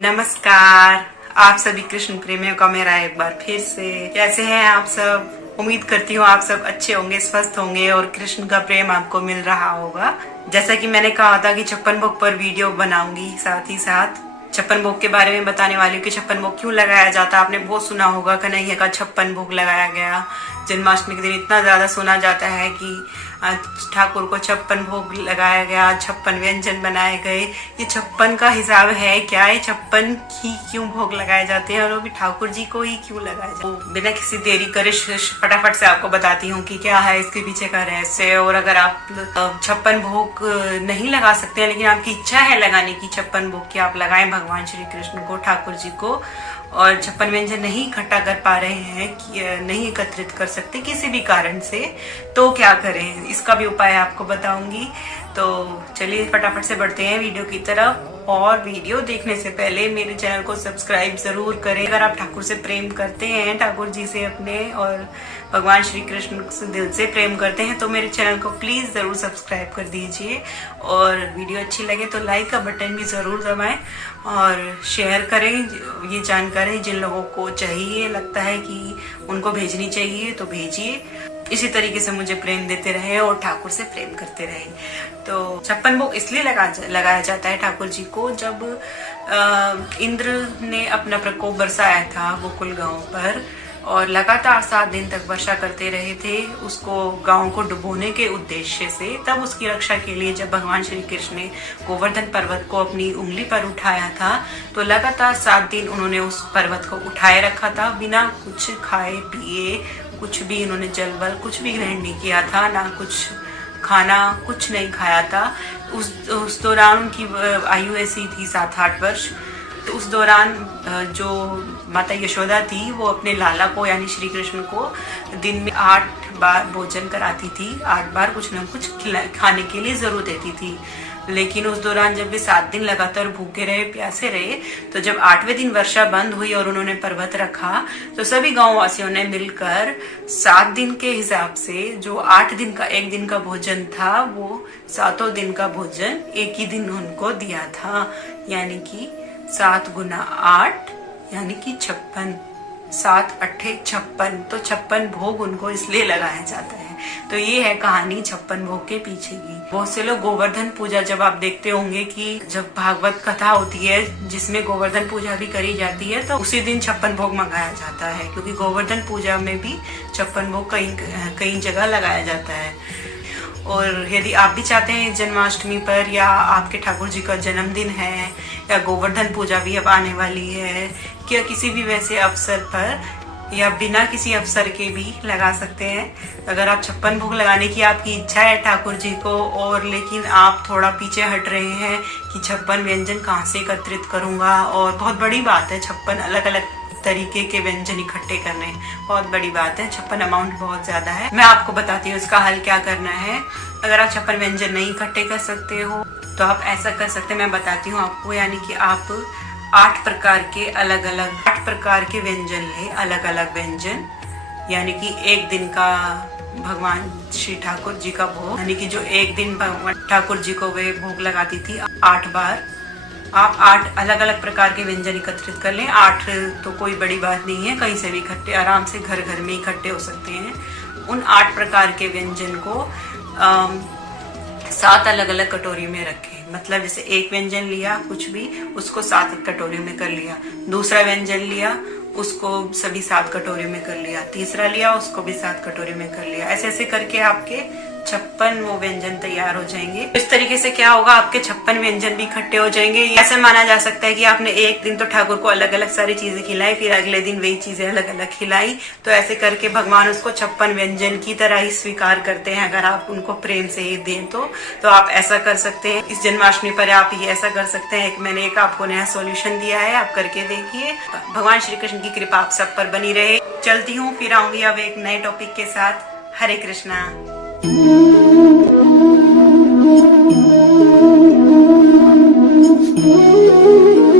नमस्कार, आप सभी कृष्ण प्रेमियों का मेरा एक बार फिर से। कैसे हैं आप सब? उम्मीद करती हूँ आप सब अच्छे होंगे, स्वस्थ होंगे और कृष्ण का प्रेम आपको मिल रहा होगा। जैसा कि मैंने कहा था कि 56 भोग पर वीडियो बनाऊंगी, साथ ही साथ 56 भोग के बारे में बताने वाली हूँ कि 56 भोग क्यों लगाया जाता है। आपने बहुत सुना होगा कन्हैया का 56 भोग लगाया गया। जन्माष्टमी के दिन इतना ज्यादा सुना जाता है कि ठाकुर को 56 भोग लगाया गया, 56 व्यंजन बनाए गए। ये 56 का हिसाब है क्या? ये 56 ही क्यों भोग लगाए जाते हैं और वो भी ठाकुर जी को ही क्यों लगाए जाते हैं? बिना किसी देरी करे फटाफट से आपको बताती हूँ कि क्या है इसके पीछे का रहस्य। और अगर आप 56 भोग नहीं लगा सकते हैं लेकिन आपकी इच्छा है लगाने की 56 भोग की, आप लगाएं भगवान श्री कृष्ण को, ठाकुर जी को, और 56 व्यंजन नहीं इकट्ठा कर पा रहे हैं, नहीं एकत्रित कर सकते किसी भी कारण से, तो क्या करें, इसका भी उपाय आपको बताऊंगी। तो चलिए फटाफट से बढ़ते हैं वीडियो की तरफ। और वीडियो देखने से पहले मेरे चैनल को सब्सक्राइब जरूर करें। अगर आप ठाकुर से प्रेम करते हैं, ठाकुर जी से अपने और भगवान श्री कृष्ण से दिल से प्रेम करते हैं तो मेरे चैनल को प्लीज जरूर सब्सक्राइब कर दीजिए। और वीडियो अच्छी लगे तो लाइक का बटन भी जरूर दबाएं और शेयर करें। ये जानकारी जिन लोगों को चाहिए, लगता है कि उनको भेजनी चाहिए तो भेजिए। इसी तरीके से मुझे प्रेम देते रहे और ठाकुर से प्रेम करते रहे। तो 56 भोग इसलिए लगाया जाता है ठाकुर जी को, जब इंद्र ने अपना प्रकोप बरसाया था गोकुल गांव पर और लगातार 7 दिन तक वर्षा करते रहे थे उसको गांव को डुबोने के उद्देश्य से। तब उसकी रक्षा के लिए जब भगवान श्री कृष्ण ने गोवर्धन पर्वत को अपनी उंगली पर उठाया था तो लगातार 7 दिन उन्होंने उस पर्वत को उठाए रखा था, बिना कुछ खाए पिए, कुछ भी इन्होंने जल बल कुछ भी ग्रहण नहीं किया था, ना कुछ खाना, कुछ नहीं खाया था। उस दौरान उनकी आयु ऐसी थी 7-8 वर्ष। तो उस दौरान जो माता यशोदा थी वो अपने लाला को यानी श्री कृष्ण को दिन में 8 बार भोजन कराती थी, 8 बार कुछ न कुछ खाने के लिए जरूर देती थी। लेकिन उस दौरान जब वे 7 दिन लगातार भूखे रहे, प्यासे रहे, तो जब 8वें दिन वर्षा बंद हुई और उन्होंने पर्वत रखा तो सभी गांव वासियों ने मिलकर 7 दिन के हिसाब से जो 8 दिन का 1 दिन का भोजन था वो 7 दिन का भोजन एक ही दिन उनको दिया था। यानी कि 7 गुना 8 यानी कि 56, 7 8 56। तो 56 भोग उनको इसलिए लगाया जाता है। तो ये है कहानी 56 भोग के पीछे की। बहुत से लोग गोवर्धन पूजा, जब आप देखते होंगे कि जब भागवत कथा होती है जिसमें गोवर्धन पूजा भी करी जाती है तो उसी दिन 56 भोग मंगाया जाता है, क्योंकि गोवर्धन पूजा में भी 56 भोग कई जगह लगाया जाता है। और यदि आप भी चाहते हैं जन्माष्टमी पर, या आपके ठाकुर जी का जन्मदिन है, या गोवर्धन पूजा भी अब आने वाली है, या किसी भी वैसे अवसर पर, या बिना किसी अवसर के भी लगा सकते हैं। अगर आप 56 भोग लगाने की आपकी इच्छा है ठाकुर जी को, और लेकिन आप थोड़ा पीछे हट रहे हैं कि 56 व्यंजन कहाँ से एकत्रित करूंगा, और बहुत बड़ी बात है 56 अलग अलग तरीके के व्यंजन इकट्ठे करने, बहुत बड़ी बात है। 56 अमाउंट बहुत ज्यादा है। मैं आपको बताती हूँ इसका हल क्या करना है। अगर आप 56 व्यंजन नहीं इकट्ठे कर सकते हो तो आप ऐसा कर सकते हैं, मैं बताती हूँ आपको। यानी कि आप 8 प्रकार के अलग 8 प्रकार के व्यंजन ले, अलग अलग व्यंजन। यानी कि एक दिन का भगवान श्री ठाकुर जी का भोग, यानी कि जो एक दिन भगवान ठाकुर जी को वे भोग लगाती थी 8 बार, आप 8 अलग अलग प्रकार के व्यंजन एकत्रित कर लें। 8 तो कोई बड़ी बात नहीं है, कहीं से भी इकट्ठे आराम से घर घर में इकट्ठे हो सकते हैं। उन 8 प्रकार के व्यंजन को 7 अलग अलग कटोरी में रखें। मतलब जैसे एक व्यंजन लिया कुछ भी, उसको 7 कटोरी में कर लिया, दूसरा व्यंजन लिया उसको सभी 7 कटोरी में कर लिया, तीसरा लिया उसको भी 7 कटोरी में कर लिया। ऐसे ऐसे करके आपके 56 वो व्यंजन तैयार हो जाएंगे। इस तरीके से क्या होगा, आपके 56 व्यंजन भी इकट्ठे हो जाएंगे। ऐसे माना जा सकता है कि आपने एक दिन तो ठाकुर को अलग अलग सारी चीजें खिलाई, फिर अगले दिन वही चीजें अलग अलग खिलाई, तो ऐसे करके भगवान उसको 56 व्यंजन की तरह ही स्वीकार करते हैं अगर आप उनको प्रेम से ही दें तो आप ऐसा कर सकते हैं। इस जन्माष्टमी पर आप ये ऐसा कर सकते हैं। मैंने एक आपको नया सॉल्यूशन दिया है, आप करके देखिए। भगवान श्री कृष्ण की कृपा आप सब पर बनी रहे। चलती हूँ, फिर आऊंगी अब एक नए टॉपिक के साथ। हरे कृष्णा। Thank you.